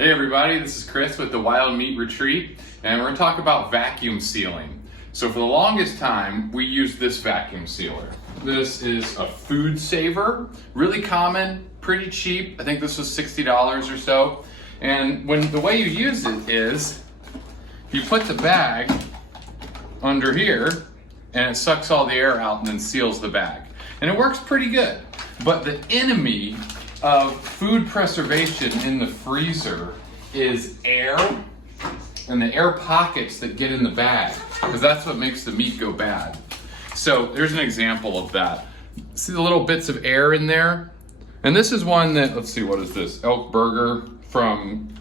Hey everybody, this is Chris with the Wild Meat Retreat, and we're going to talk about vacuum sealing. So for the longest time, we used this vacuum sealer. This is a food saver, really common, pretty cheap. I think this was $60 or so. And the way you use it is, you put the bag under here, and it sucks all the air out and then seals the bag. And it works pretty good. But the enemy of food preservation in the freezer is air and the air pockets that get in the bag, because that's what makes the meat go bad. So there's an example of that. See the little bits of air in there? And this is one that, let's see, what is this? Elk burger from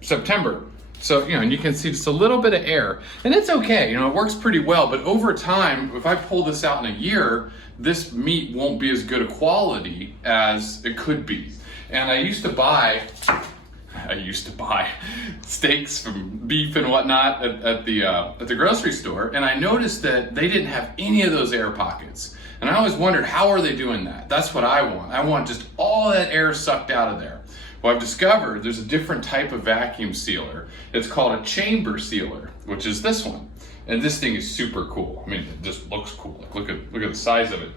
September. So, and you can see just a little bit of air, and it's okay, it works pretty well, but over time, if I pull this out in a year, this meat won't be as good a quality as it could be. And I used to buy steaks from beef and whatnot at the grocery store, and I noticed that they didn't have any of those air pockets. And I always wondered, how are they doing that? That's what I want. I want just all that air sucked out of there. Well, I've discovered there's a different type of vacuum sealer. It's called a chamber sealer, which is this one. And this thing is super cool. I mean, it just looks cool. Like, look at the size of it.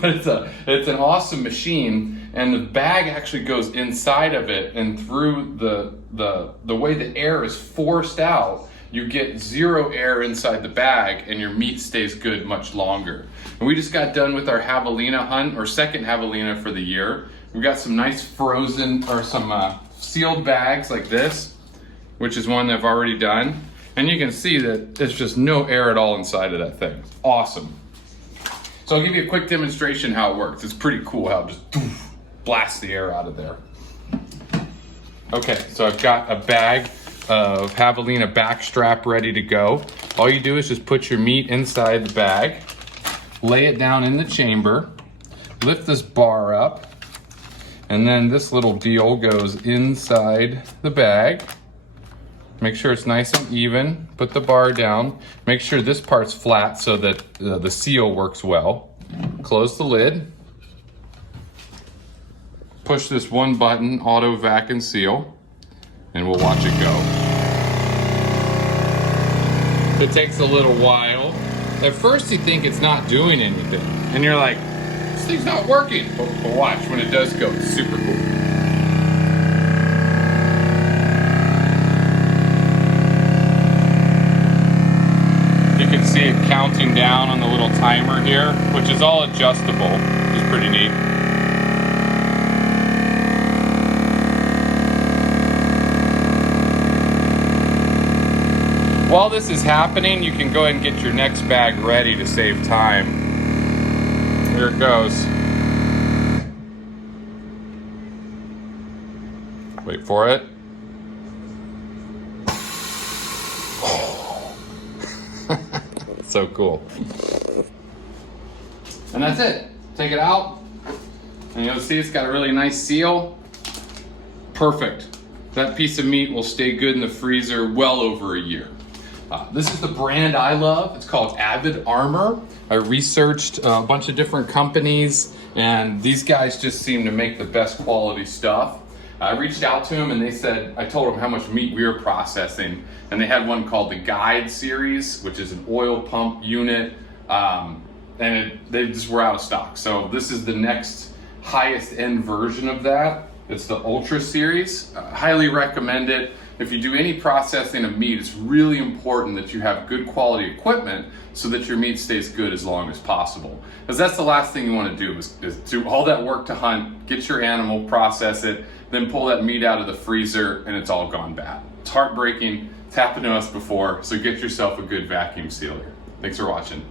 But it's an awesome machine, and the bag actually goes inside of it, and through the way the air is forced out, you get zero air inside the bag, and your meat stays good much longer. And we just got done with our javelina hunt, or second javelina for the year. We got some nice frozen, or some sealed bags like this, which is one that I've already done. And you can see that there's just no air at all inside of that thing. It's awesome. So I'll give you a quick demonstration how it works. It's pretty cool how it just blasts the air out of there. Okay, so I've got a bag of javelina backstrap ready to go. All you do is just put your meat inside the bag, lay it down in the chamber, lift this bar up, and then this little deal goes inside the bag. Make sure it's nice and even. Put the bar down. Make sure this part's flat so that the seal works well. Close the lid. Push this one button, auto vac and seal, and we'll watch it go. It takes a little while. At first you think it's not doing anything, and you're like, this thing's not working. But watch, when it does go, it's super cool. See it counting down on the little timer here, which is all adjustable, which is pretty neat. While this is happening, you can go ahead and get your next bag ready to save time. Here it goes. Wait for it. So cool. And that's it. Take it out, and you'll see it's got a really nice seal. Perfect. That piece of meat will stay good in the freezer well over a year. This is the brand I love. It's called Avid Armor. I researched a bunch of different companies, and these guys just seem to make the best quality stuff. I reached out to them, and they said, I told them how much meat we were processing, and they had one called the Guide series, which is an oil pump unit, and they just were out of stock. So this is the next highest end version of that. It's the Ultra series. Highly recommend it. If you do any processing of meat, it's really important that you have good quality equipment so that your meat stays good as long as possible. Because that's the last thing you want to do is do all that work to hunt, get your animal, process it, then pull that meat out of the freezer, and it's all gone bad. It's heartbreaking. It's happened to us before, so get yourself a good vacuum sealer. Thanks for watching.